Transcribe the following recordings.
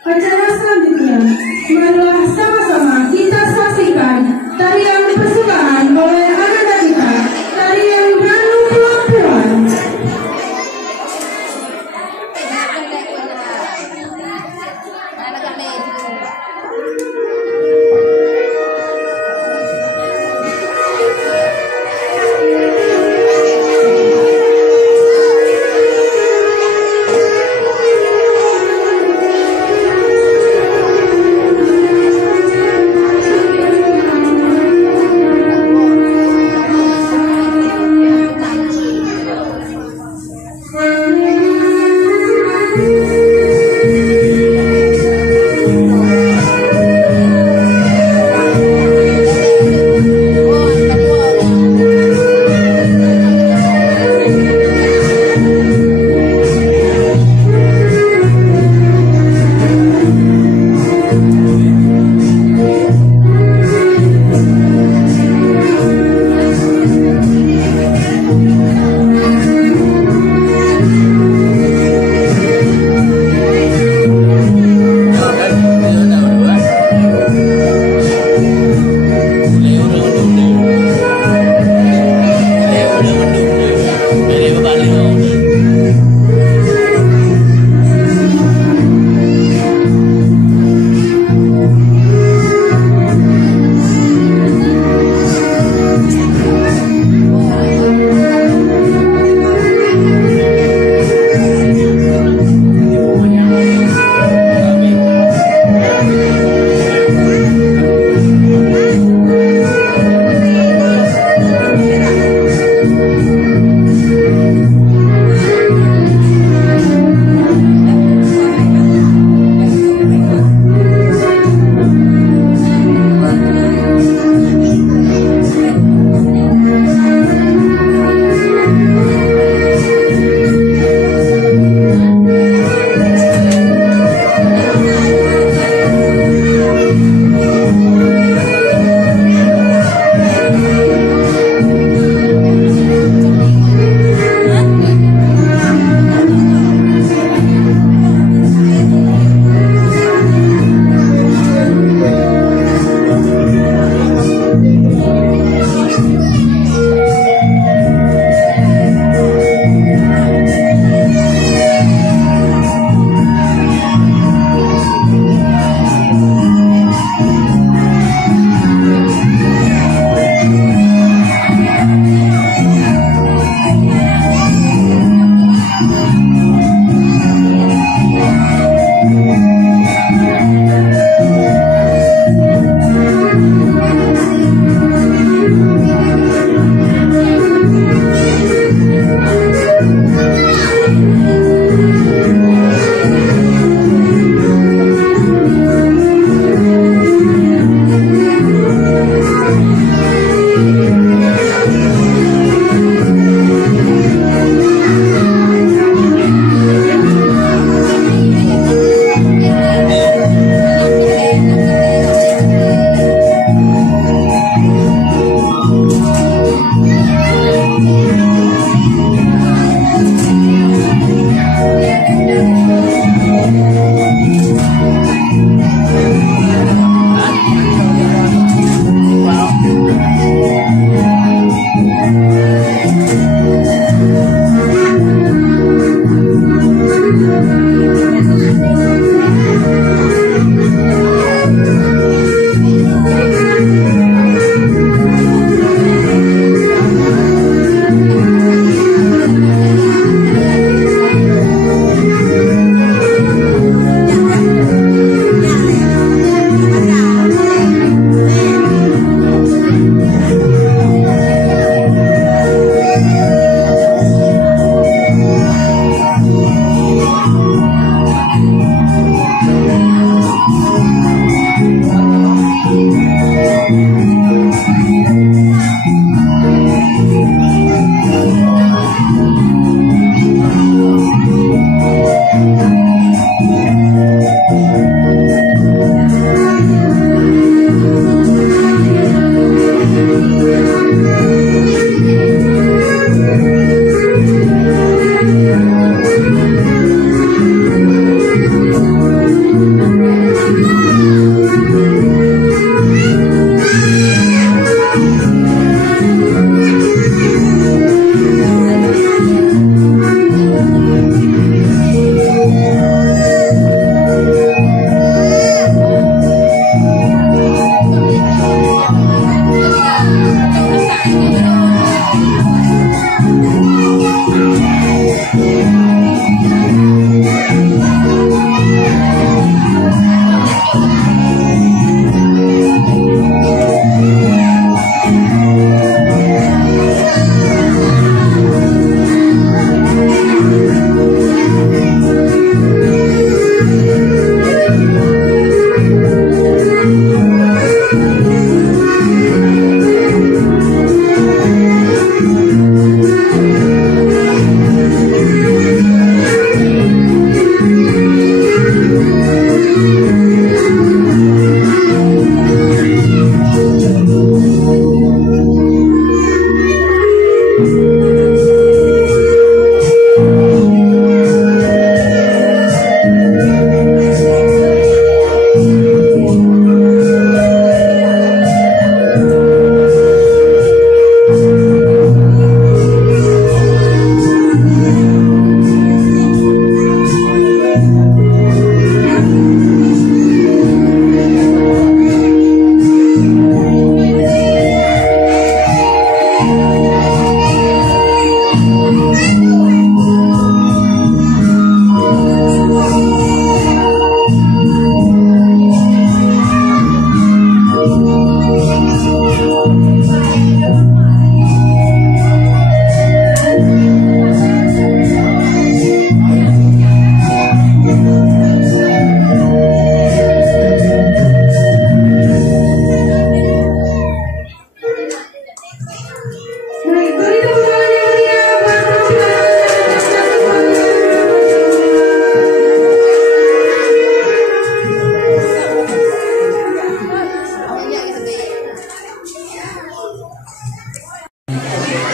Acara selanjutnya, marilah sama-sama kita saksikan tarian persembahan oleh anak kita, tarian Ranu Pelabuhan.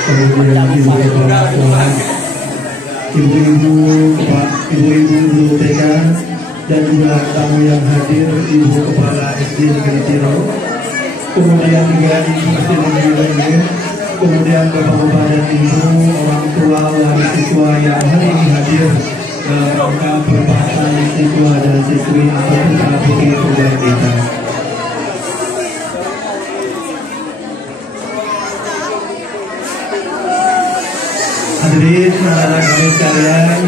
kemudian ibu kepala sekolah, ibu-ibu guru TK, dan juga tamu yang hadir, ibu kepala SD Negeri Tiro, kemudian juga ibu SD Negeri lainnya, kemudian bapak-bapak dan ibu, orang tua, wali siswa yang hari ini hadir dalam rangka pelepasan siswa dan siswi atau putra putri terbaik kita. Hadirin anak-anak kami sekalian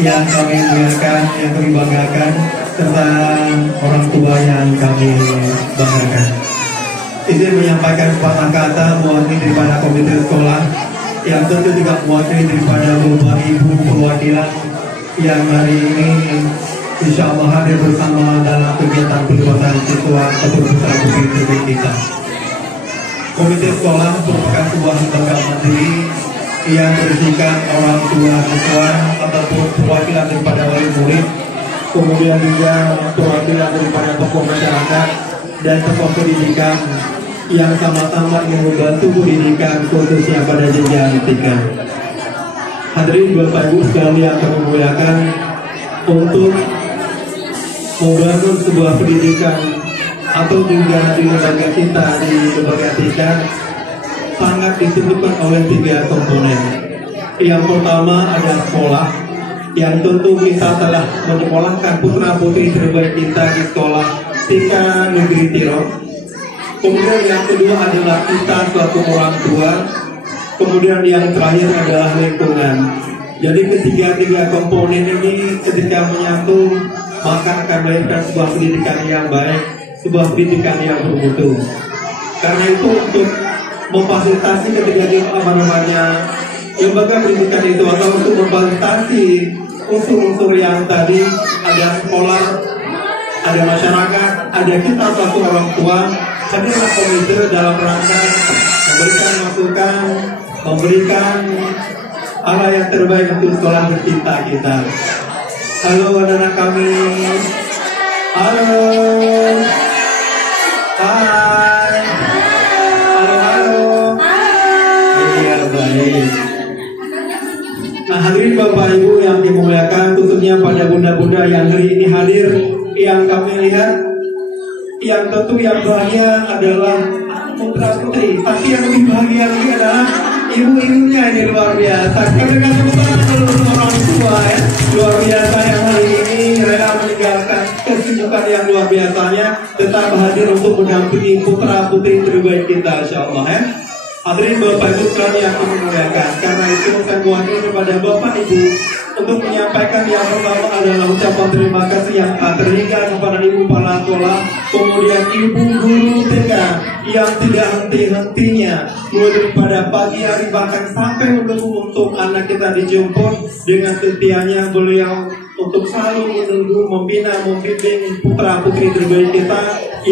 yang kami muliakan, yang kami banggakan, serta orang tua yang kami banggakan. Izin menyampaikan sepatah kata mewakili daripada komite sekolah, yang tentu juga mewakili daripada bapak ibu perwakilan yang hari ini insya Allah hadir bersama dalam kegiatan pelibatan siswa atau putra putri terbaik kita. Komite sekolah merupakan sebuah lembaga mandiri yang berisikan orang tua siswa ataupun perwakilan daripada wali murid, kemudian juga perwakilan daripada tokoh masyarakat dan tokoh pendidikan yang sama-sama ingin membantu pendidikan khususnya pada jenjang TK. Hadirin Bapak Ibu sekalian yang kami muliakan, untuk membangun sebuah pendidikan atau juga di lembaga kita di lembaga TK sangat ditentukan oleh 3 komponen. Yang pertama ada sekolah, yang tentu kita telah menyekolahkan putra putri terbaik kita di sekolah TK Negeri Tiro. Kemudian yang kedua adalah kita selaku orang tua. Kemudian yang terakhir adalah lingkungan. Jadi ketiga komponen ini ketika menyatu maka akan melahirkan sebuah pendidikan yang baik, sebuah pendidikan yang bermutu. Karena itu untuk memfasilitasi ketika lembaga pendidikan itu atau untuk memfasilitasi unsur-unsur yang tadi ada sekolah, ada masyarakat, ada kita selaku orang tua, hadirlah komite dalam rangka memberikan masukan, memberikan hal yang terbaik untuk sekolah tercinta kita. Halo anak-anak kami. Halo. Hai. Halo. Iya, baik. Nah, hadirin Bapak Ibu yang dimuliakan, khususnya pada bunda-bunda yang hari ini hadir, yang kami lihat, yang tentu yang bahagia adalah putra putri, tapi yang lebih bahagia lagi adalah ibu-ibunya. Ini luar biasa. Kami berikan tepuk tangan seluruh orang tua ya, luar biasa yang hari ini rela meninggalkan kesibukan yang luar biasanya tetap hadir untuk mendampingi putra putri terbaik kita, insya Allah ya. Hadirin Bapak Ibu sekalian yang kami muliakan, karena itu saya mewakili kepada Bapak Ibu untuk menyampaikan yang pertama adalah ucapan terima kasih yang tak terhingga kepada Ibu Kepala Sekolah, kemudian Ibu Guru TK yang tidak henti-hentinya mulai daripada pagi hari bahkan sampai menunggu untuk anak kita dijemput dengan setianya beliau untuk selalu menunggu, membina, membimbing putra putri terbaik kita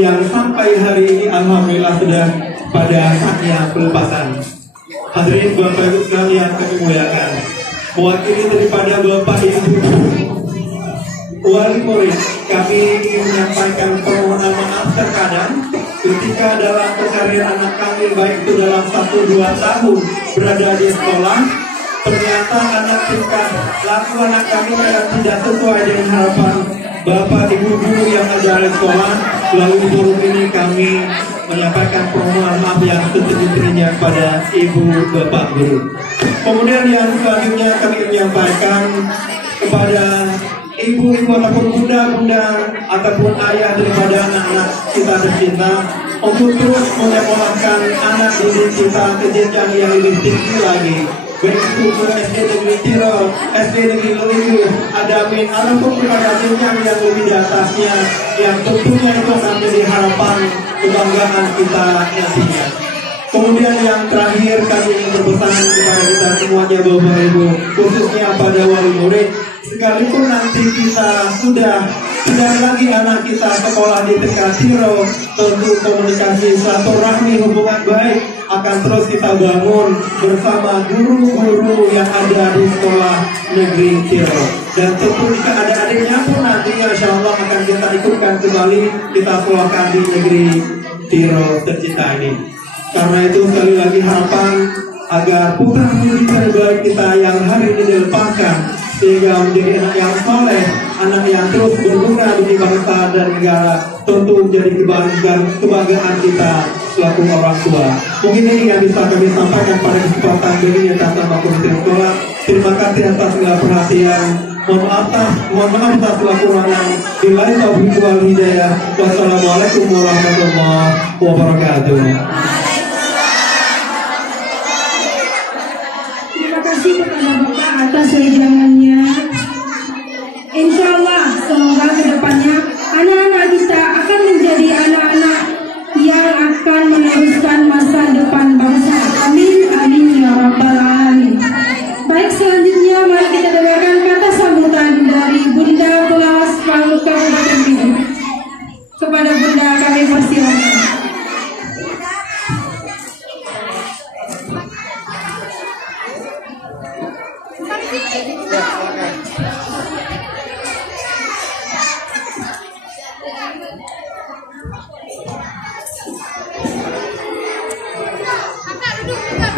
yang sampai hari ini alhamdulillah sudah pada saatnya pelepasan. Hadirin Bapak Ibu sekalian kami muliakan, mewakili daripada Bapak Ibu wali murid, kami ingin menyampaikan permohonan maaf terkadang ketika dalam pencarian anak kami, baik itu dalam 1-2 tahun berada di sekolah, ternyata anak tingkat laku anak kami tidak sesuai dengan harapan Bapak Ibu guru yang ada di sekolah. Lalu forum ini kami menyampaikan permohonan maaf yang setinggi-tingginya pada Ibu Bapak Guru. Kemudian yang selanjutnya kami menyampaikan kepada ibu-ibu ataupun bunda-bunda ataupun ayah daripada anak-anak kita tercinta untuk terus menyekolahkan anak didik kita ke jenjang yang lebih tinggi lagi, baik itu ke SD Negeri Tiro, SD Negeri Luiu, Adamin, ataupun kepada jenjang yang lebih di atasnya, yang tentunya itu akan menjadi harapan kebanggaan kita nantinya. Kemudian yang terakhir kami ingin berpesan kepada kita semuanya Bapak Ibu, khususnya pada wali murid, sekalipun nanti kita sudah tidak lagi anak kita sekolah di TK Tiro, tentu komunikasi silaturahmi hubungan baik akan terus kita bangun bersama guru-guru yang ada di sekolah negeri Tiro. Dan tentu jika ada adiknya pun nantinya insya Allah akan kita ikutkan kembali, kita sekolahkan di negeri Tiro tercinta ini. Karena itu sekali lagi harapan agar putra putri terbaik kita yang hari ini dilepaskan sehingga menjadi anak yang soleh, anak yang terus berguna bagi bangsa dan negara, tentu menjadi kebanggaan kita selaku orang tua. Mungkin ini yang bisa kami sampaikan pada kesempatan ini atas nama Komite Sekolah. Terima kasih atas segala perhatian. Mohon maaf atas segala kekurangan. Billahi taufiq wal hidayah. Wassalamualaikum warahmatullahi wabarakatuh. Terima kasih kepada Bapak atas wejangannya. Insya Allah semoga kedepannya anak-anak kita akan menjadi anak-anak yang akan meneruskan masa depan bangsa. Amin, amin ya rabbal alamin. Baik, selanjutnya mari kita dengarkan kata sambutan dari Bunda Kelas Palu Kabupaten Pidi. Kepada Bunda kami persilakan.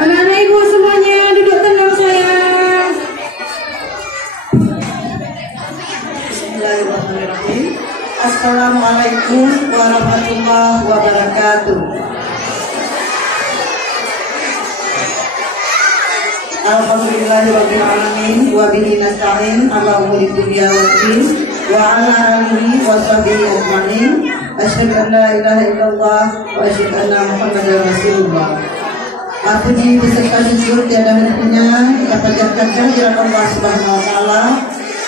Anak-anak ibu semuanya duduk tenang sayang. Bismillahirrahmanirrahim. Assalamualaikum warahmatullahi wabarakatuh. Alhamdulillahirabbil alamin wa bihi nasta'in ala umuri dunya waddin wa ala alihi wa sahbihi ajmain. Asyhadu an la ilaha illallah wa asyhadu anna Muhammadar Rasulullah. Puji beserta syukur tiada hentinya kita panjatkan kehadirat Allah Subhanahu wa taala,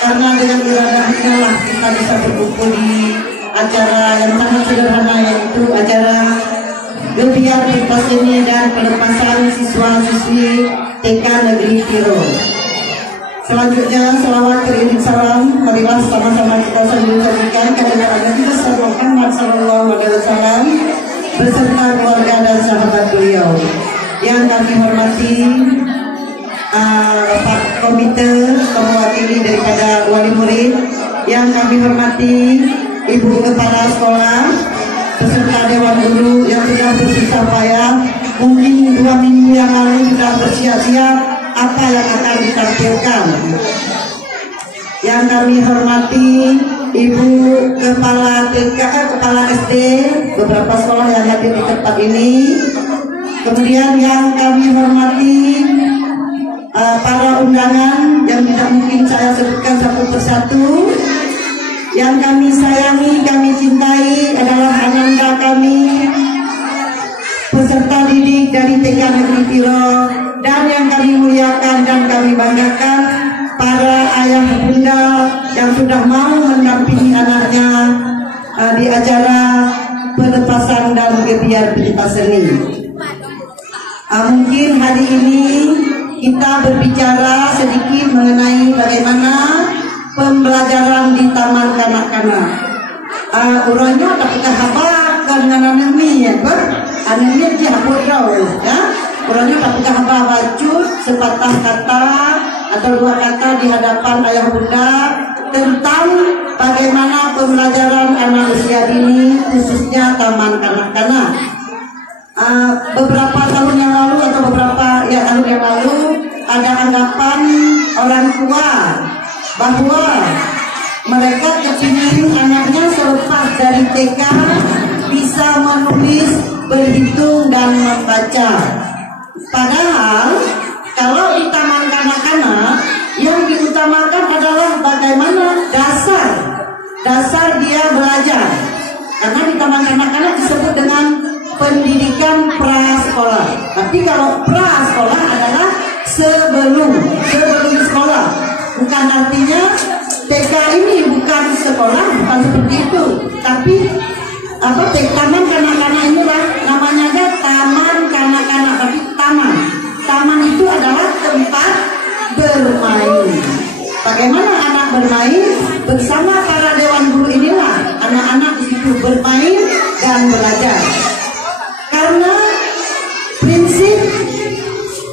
karena dengan iradahnya lah kita bisa berkumpul di acara yang sangat sederhana, yaitu acara Gebiar Pipas ini dan pelepasan siswa-siswi TK Negeri Piro. Selanjutnya salawat beriring salam, marilah sama-sama kita sampaikan kepada Nabi Muhammad SAW beserta keluarga dan sahabat beliau. Yang kami hormati Pak Komite mewakili daripada wali murid, yang kami hormati Ibu Kepala Sekolah beserta Dewan Guru yang sudah bersusah payah, mungkin 2 minggu yang lalu sudah bersiap-siap apa yang akan ditampilkan. Yang kami hormati Ibu Kepala TK, Kepala SD beberapa sekolah yang hadir di tempat ini. Kemudian yang kami hormati para undangan yang tidak mungkin saya sebutkan satu persatu. Yang kami sayangi, kami cintai adalah ananda kami, peserta didik dari TK Negeri Piro, dan yang kami muliakan dan kami banggakan para ayah bunda yang sudah mau mendampingi anaknya di acara pelepasan dan gebiar pentas seni. Mungkin hari ini kita berbicara sedikit mengenai bagaimana pembelajaran di taman kanak-kanak. Urangnya tak pernah habaq dengan anemi ya, anemi dia habaq ya. Urangnya tak pernah habaq bacut sepatah kata atau 2 kata di hadapan ayah bunda tentang bagaimana pembelajaran anak usia dini khususnya taman kanak-kanak. Beberapa tahun yang lalu atau beberapa tahun yang lalu ada anggapan orang tua bahwa mereka kepingin anaknya selepas dari TK bisa menulis, berhitung dan membaca. Padahal kalau di taman kanak-kanak yang diutamakan adalah bagaimana dasar dia belajar. Karena di taman kanak-kanak disebut dengan pendidikan prasekolah. Tapi kalau prasekolah adalah sebelum sekolah. Bukan artinya TK ini bukan sekolah, bukan seperti itu. Tapi taman kanak-kanak inilah namanya aja taman kanak-kanak, tapi taman itu adalah tempat bermain. Bagaimana anak bermain bersama para dewan guru inilah anak-anak di situ bermain dan belajar. Karena prinsip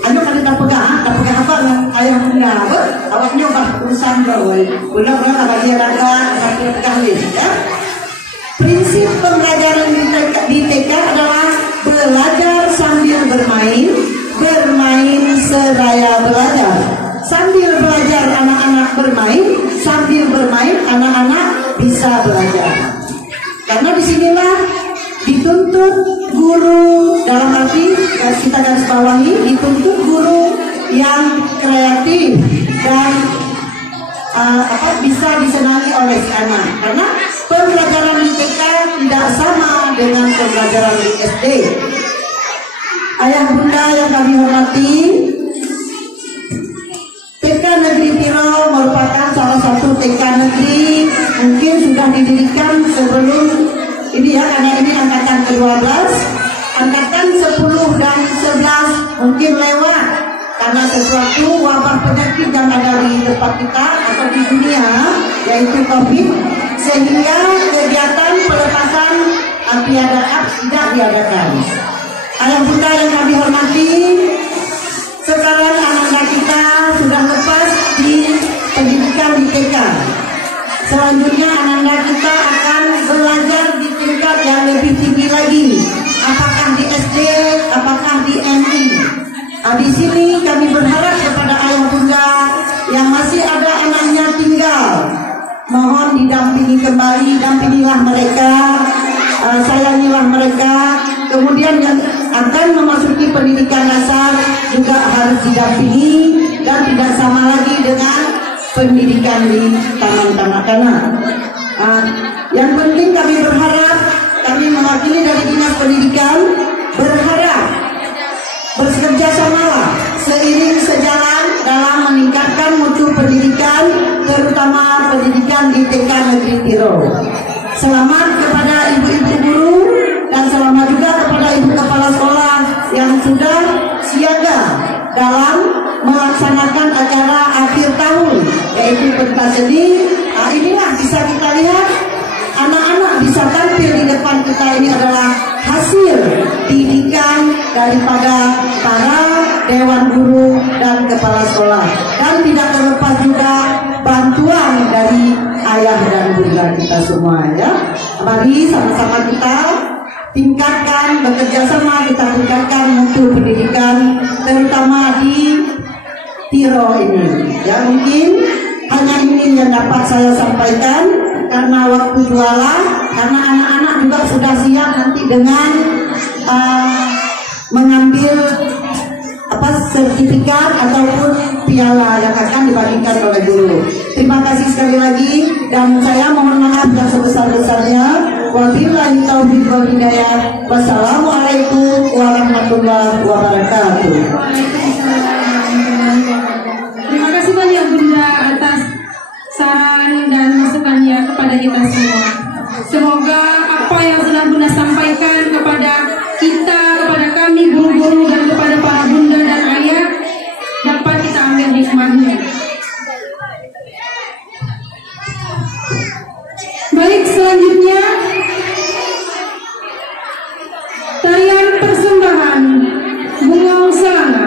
anu kan tak pegang apa ayah bunda awaknya bah urusan bawai bunda bagi raga tapi kali ya. Prinsip pembelajaran di TK adalah belajar sambil bermain bermain, sambil bermain anak-anak bisa belajar. Karena disinilah dituntut guru, dalam arti kita garis bawahi, dituntut guru yang kreatif dan bisa disenangi oleh si anak. Karena pembelajaran di TK tidak sama dengan pembelajaran di SD. Ayah bunda yang kami hormati, TK Negeri Tiro merupakan salah satu TK negeri, mungkin sudah didirikan sebelum ini ya, karena ini angkatan ke-12, angkatan 10 dan 11 mungkin lewat karena sesuatu wabah penyakit yang ada di tempat kita atau di dunia, yaitu COVID, sehingga kegiatan pelepasan tidak diadakan. Ayah bunda yang kami hormati, sekarang anak-anak kita sudah lepas di pendidikan di TK. Selanjutnya anak-anak kita akan belajar di tingkat yang lebih tinggi lagi. Apakah di SD, apakah di MI. Di sini kami berharap kepada ayah bunda yang masih ada anaknya tinggal, mohon didampingi kembali, dampingilah mereka, sayangilah mereka. Kemudian yang akan memasuki pendidikan dasar juga harus didampingi dan tidak sama lagi dengan pendidikan di taman kanak-kanak. Yang penting kami berharap, kami mewakili dari Dinas Pendidikan, berharap bekerja samalah seiring sejalan dalam meningkatkan mutu pendidikan, terutama pendidikan di TK Negeri Tiro. Selamat kepada ibu-ibu guru dan selamat juga kepada ibu kepala sekolah yang sudah siaga dalam melaksanakan acara akhir tahun, yaitu pentas seni. Inilah bisa kita lihat anak-anak bisa tampil di depan kita, ini adalah hasil didikan daripada para dewan guru dan kepala sekolah, dan tidak terlepas juga bantuan dari ayah dan bunda kita semua ya. Mari sama-sama kita tingkatkan, bekerja sama kita tingkatkan mutu pendidikan, terutama di Tiro ini ya. Mungkin hanya ini yang dapat saya sampaikan karena waktu jualan, karena anak-anak juga sudah siap nanti dengan mengambil sertifikat ataupun piala yang akan dibagikan oleh guru. Terima kasih sekali lagi dan saya mohon maaf yang sebesar-besarnya. Wabillahi taufiq wal hidayah. Wassalamualaikum warahmatullahi wabarakatuh. Terima kasih banyak bunda atas saran dan masukannya kepada kita semua. Semoga apa yang sudah bunda sampaikan kepada kita, kepada kami guru-guru dan kepada para bunda dan ayah dapat kita ambil hikmahnya. Baik, selanjutnya tarian persembahan Bunga Usana.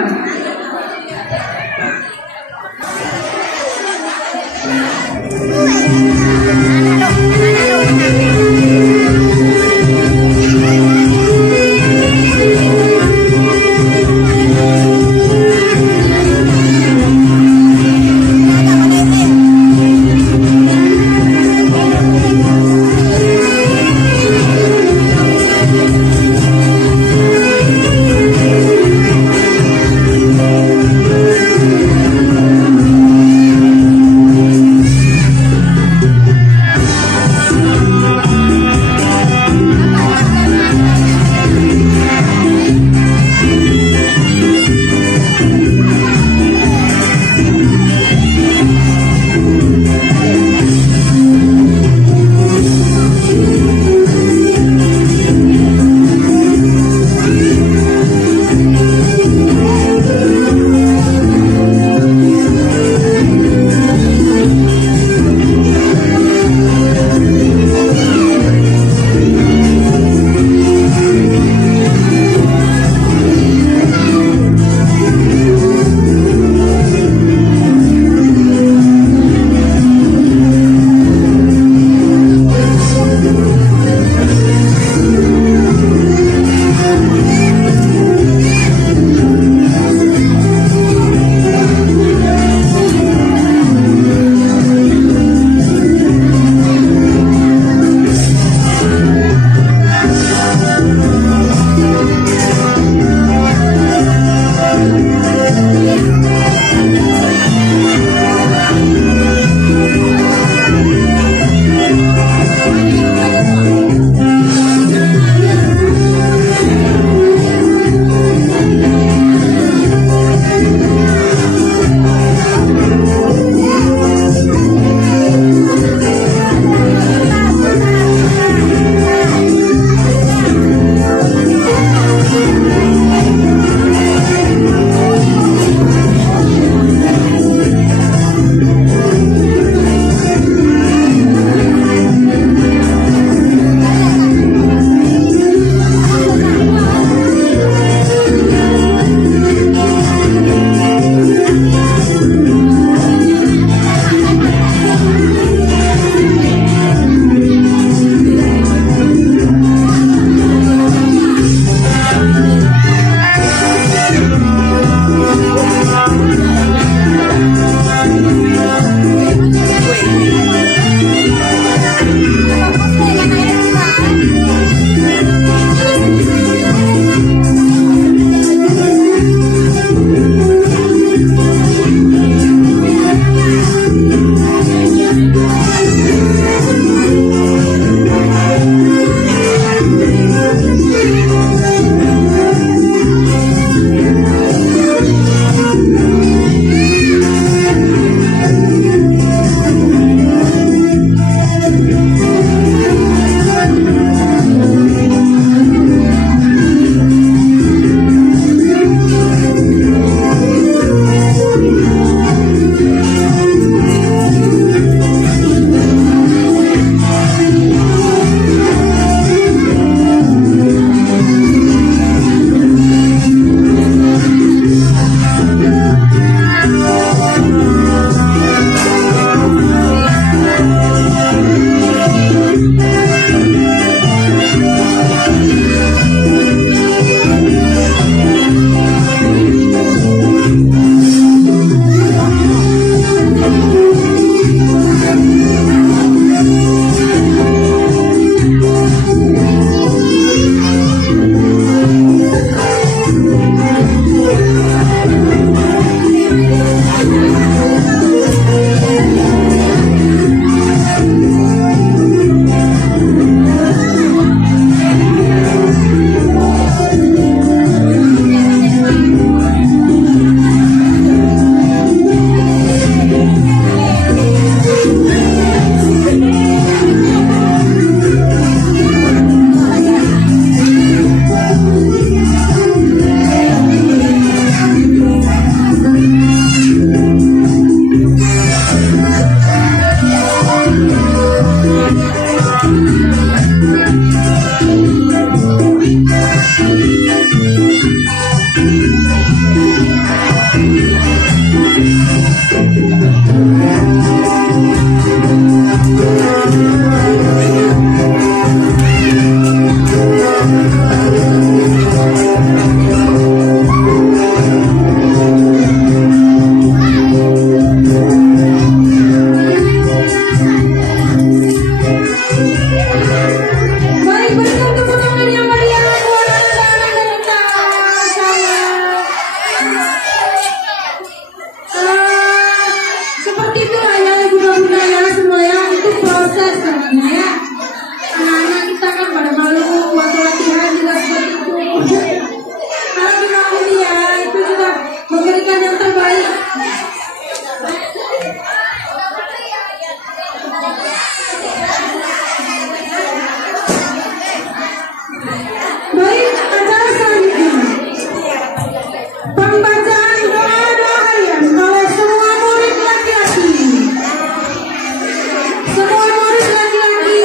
hebatnya ya. Anak-anak kita kan pada malu waktu latihan juga seperti itu. Kalau kita ini ya, itu sudah memberikan yang terbaik. Baik, acara selanjutnya pembacaan doa-doa harian oleh semua murid laki-laki. Semua murid laki-laki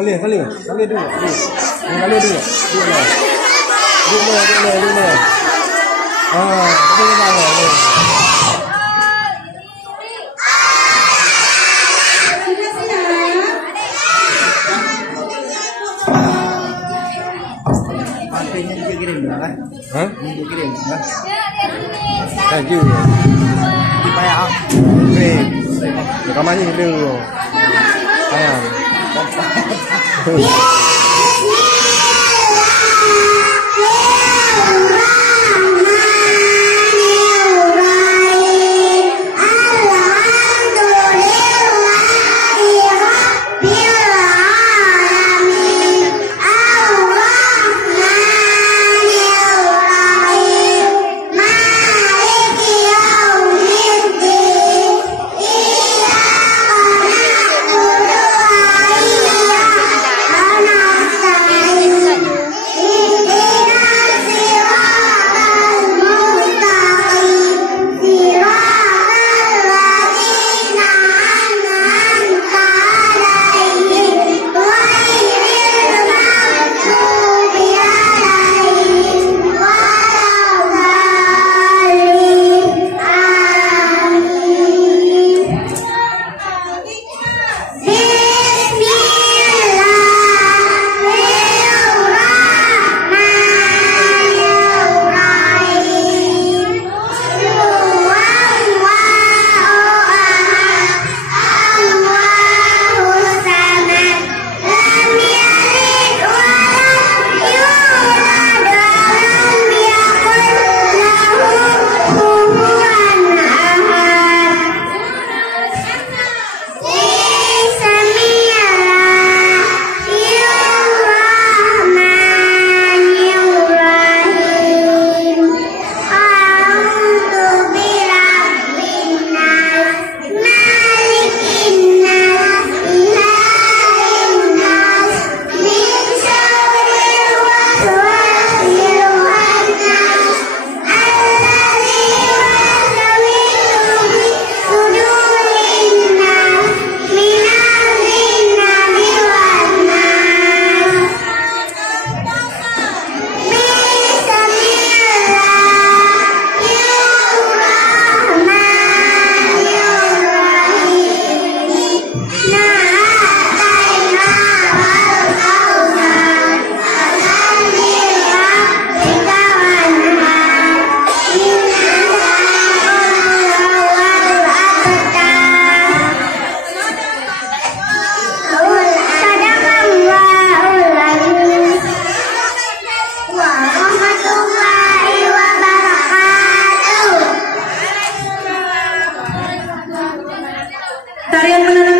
Boleh dulu. Dulu. Ah, boleh boleh. Hah? Thank you. Dibayar. Oke. Rekamannya dulu. Sayang. Tarian penenang